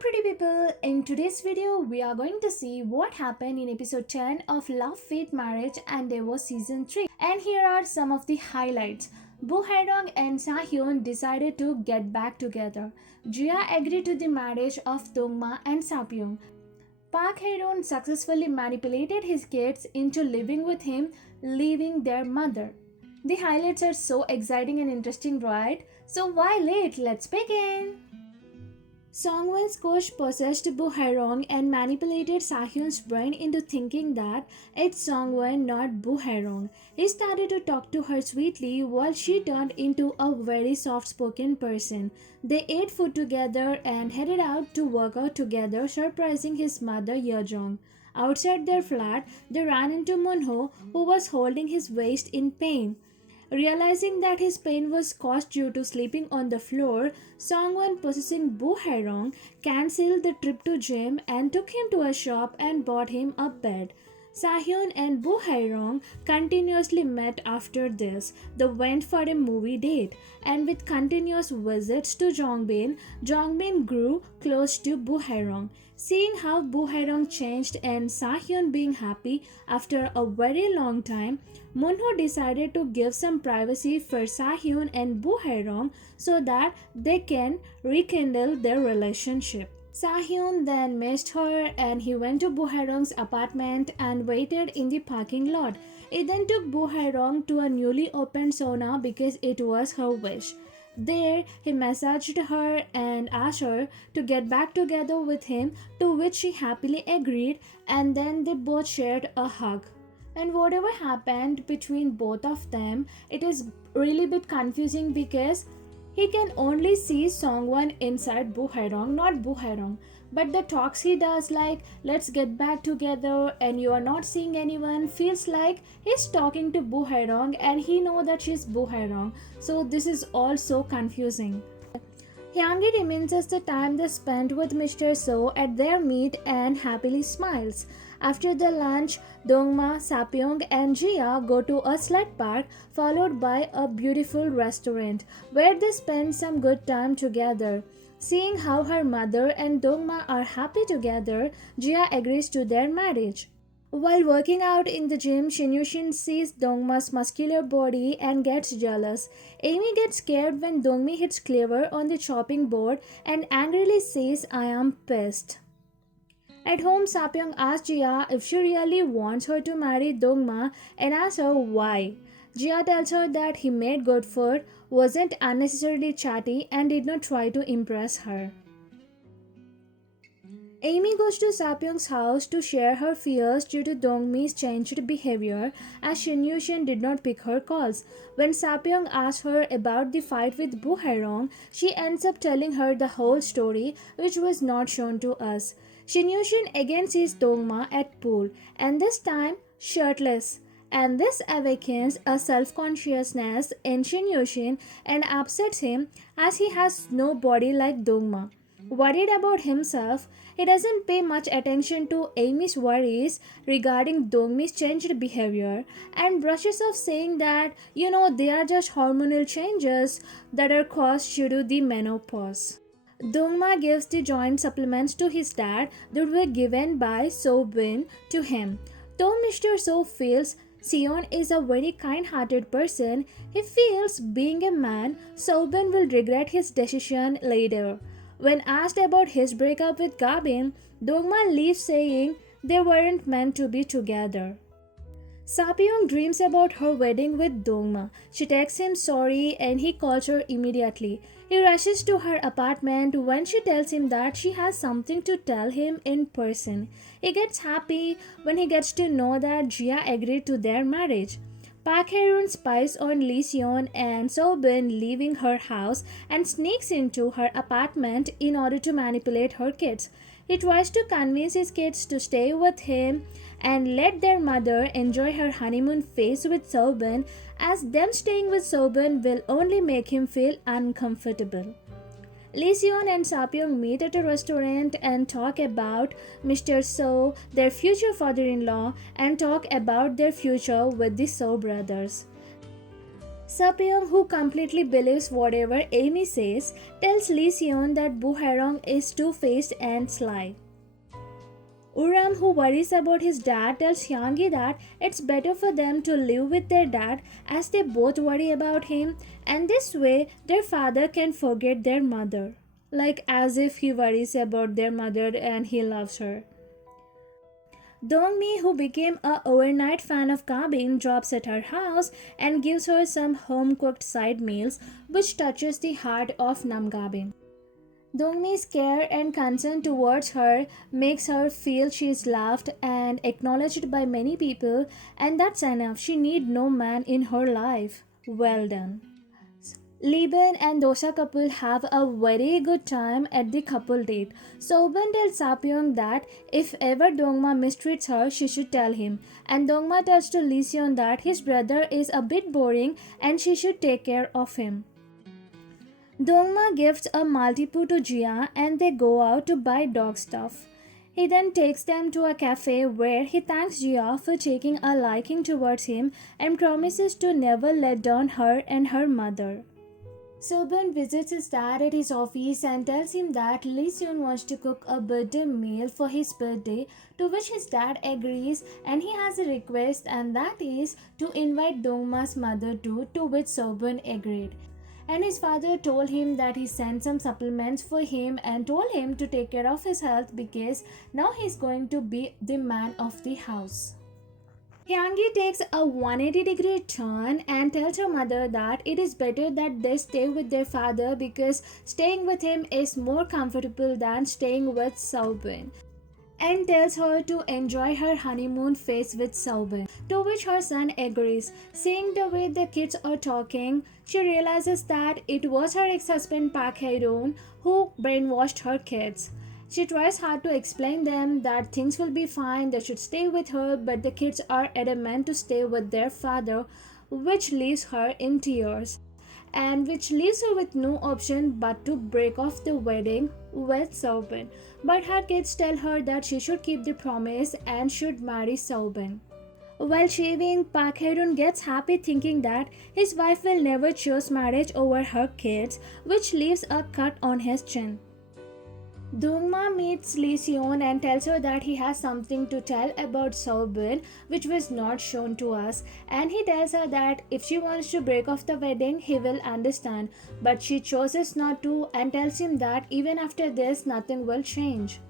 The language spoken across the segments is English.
pretty people, in today's video we are going to see what happened in episode 10 of Love, Fate, Marriage and Divorce season 3. And here are some of the highlights. Boo Hye Rong and Sahyun decided to get back together. Jia agreed to the marriage of Dongma and Sapyeong. Park Hye Run successfully manipulated his kids into living with him, leaving their mother. The highlights are so exciting and interesting, right? So why late? Let's begin! Songwon's coach possessed Boo Hye Rong and manipulated Sahyun's brain into thinking that it's Songwon, not Boo Hye Rong. He started to talk to her sweetly while she turned into a very soft-spoken person. They ate food together and headed out to work out together, surprising his mother Jeong. Outside their flat, they ran into Munho, who was holding his waist in pain. Realizing that his pain was caused due to sleeping on the floor, Songwon, possessing Boo Hye Rong, cancelled the trip to gym and took him to a shop and bought him a bed. Sahyun and Boo Hye Rong continuously met after this. They went for a movie date, and with continuous visits to Jongbin grew close to Boo Hye Rong. Seeing how Boo Hye Rong changed and Sahyun being happy after a very long time, Munho decided to give some privacy for Sahyun and Boo Hye Rong so that they can rekindle their relationship. Sahyun then missed her and he went to Boo Hye Rong's apartment and waited in the parking lot. He then took Boo Hye Rong to a newly opened sauna because it was her wish. There, he massaged her and asked her to get back together with him, to which she happily agreed, and then they both shared a hug. And whatever happened between both of them, it is really bit confusing because he can only see Songwon inside Boo Hye Rong, not Boo Hye Rong. But the talks he does, like let's get back together and you are not seeing anyone, feels like he's talking to Boo Hye Rong and he know that she's Boo Hye Rong. So this is all so confusing. Hyangi reminisces the time they spent with Mr. Seo at their meet and happily smiles. After the lunch, Dongma, Sapyeong and Jia go to a sled park followed by a beautiful restaurant where they spend some good time together. Seeing how her mother and Dongma are happy together, Jia agrees to their marriage. While working out in the gym, Shin Yu Shin sees Dongma's muscular body and gets jealous. Amy gets scared when Dongmi hits Clever on the chopping board and angrily says, "I am pissed." At home, Sapyeong asks Jia if she really wants her to marry Dongma and asks her why. Jia tells her that he made good food, wasn't unnecessarily chatty, and did not try to impress her. Amy goes to Sapyeong's house to share her fears due to Dongmi's changed behavior, as Shin Yu Shin did not pick her calls. When Sapyeong asks her about the fight with Boo Hye Rong, she ends up telling her the whole story, which was not shown to us. Shin Yu Shin again sees Dongma at pool, and this time shirtless. And this awakens a self-consciousness in Shin Yu Shin and upsets him as he has no body like Dongma. Worried about himself, he doesn't pay much attention to Amy's worries regarding Dongmi's changed behavior and brushes off saying that, they are just hormonal changes that are caused due to the menopause. Dongma gives the joint supplements to his dad that were given by Seo Ban to him. Though Mr. Seo feels Seon is a very kind-hearted person, he feels being a man, Seo Ban will regret his decision later. When asked about his breakup with Gabin, Dongma leaves saying they weren't meant to be together. Sapyeong dreams about her wedding with Dongma. She texts him sorry and he calls her immediately. He rushes to her apartment when she tells him that she has something to tell him in person. He gets happy when he gets to know that Jia agreed to their marriage. Park Hye Run spies on Lee Seon and Seo Ban leaving her house and sneaks into her apartment in order to manipulate her kids. He tries to convince his kids to stay with him and let their mother enjoy her honeymoon phase with Seo Ban, as them staying with Seo Ban will only make him feel uncomfortable. Lee Seon and Sapyeong meet at a restaurant and talk about Mr. Seo, their future father-in-law, and talk about their future with the Seo brothers. Sapyeong, who completely believes whatever Amy says, tells Lee Seon that Boo Hye Rong is two-faced and sly. Wooram, who worries about his dad, tells Hyangi that it's better for them to live with their dad as they both worry about him, and this way their father can forget their mother. Like as if he worries about their mother and he loves her. Dongmi, who became a overnight fan of Kabin, drops at her house and gives her some home-cooked side meals, which touches the heart of Namgabin. Dongmi's care and concern towards her makes her feel she is loved and acknowledged by many people, and that's enough. She need no man in her life. Well done. Leeban and Dosa couple have a very good time at the couple date. Seo Ban tells Sapyeong that if ever Dongma mistreats her, she should tell him. And Dongma tells to Lee Seon that his brother is a bit boring and she should take care of him. Dongma gives a Maltipoo to Jia and they go out to buy dog stuff. He then takes them to a cafe where he thanks Jia for taking a liking towards him and promises to never let down her and her mother. Seo Ban visits his dad at his office and tells him that Lee Seon wants to cook a birthday meal for his birthday, to which his dad agrees and he has a request, and that is to invite Dongma's mother too, to which Seo Ban agreed. And his father told him that he sent some supplements for him and told him to take care of his health because now he's going to be the man of the house. Hyangi takes a 180-degree turn and tells her mother that it is better that they stay with their father because staying with him is more comfortable than staying with Seo Ban, and tells her to enjoy her honeymoon phase with Seo Ban, to which her son agrees. Seeing the way the kids are talking, she realizes that it was her ex-husband Park Hye Run who brainwashed her kids. She tries hard to explain them that things will be fine, they should stay with her, but the kids are adamant to stay with their father, which leaves her in tears, and which leaves her with no option but to break off the wedding with Seo Ban. But her kids tell her that she should keep the promise and should marry Seo Ban. While shaving, Park Hye Run gets happy thinking that his wife will never choose marriage over her kids, which leaves a cut on his chin. Dongma meets Lee Seon and tells her that he has something to tell about Seo Ban which was not shown to us, and he tells her that if she wants to break off the wedding he will understand, but she chooses not to and tells him that even after this nothing will change.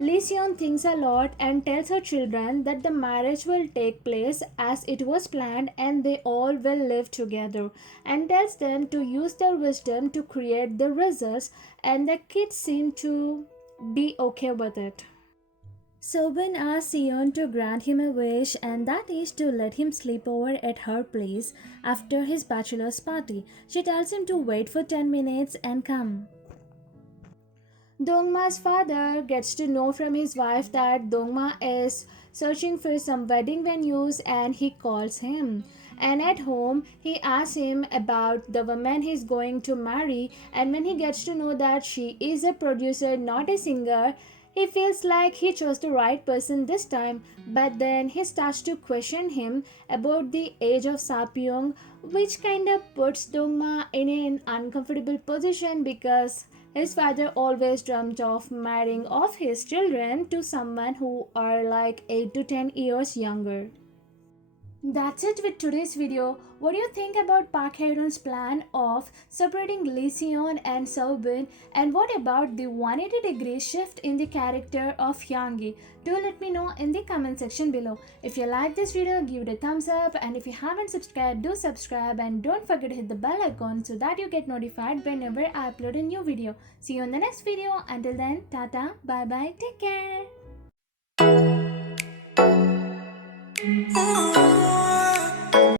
Lee Seon thinks a lot and tells her children that the marriage will take place as it was planned and they all will live together, and tells them to use their wisdom to create the results, and the kids seem to be okay with it. Seo Ban asks Seon to grant him a wish, and that is to let him sleep over at her place after his bachelor's party. She tells him to wait for 10 minutes and come. Dongma's father gets to know from his wife that Dongma is searching for some wedding venues and he calls him. And at home, he asks him about the woman he's going to marry, and when he gets to know that she is a producer, not a singer, he feels like he chose the right person this time, but then he starts to question him about the age of Sapyeong, which kind of puts Dongma in an uncomfortable position because his father always dreamt of marrying off his children to someone who are like 8 to 10 years younger. That's it with today's video. What do you think about Park Hye Run's plan of separating Lee Seon and Seo Ban, and what about the 180-degree shift in the character of Hyangi? Do let me know in the comment section below. If you like this video, give it a thumbs up, and if you haven't subscribed, do subscribe, and don't forget to hit the bell icon so that you get notified whenever I upload a new video. See you in the next video. Until then, tata, bye bye, take care.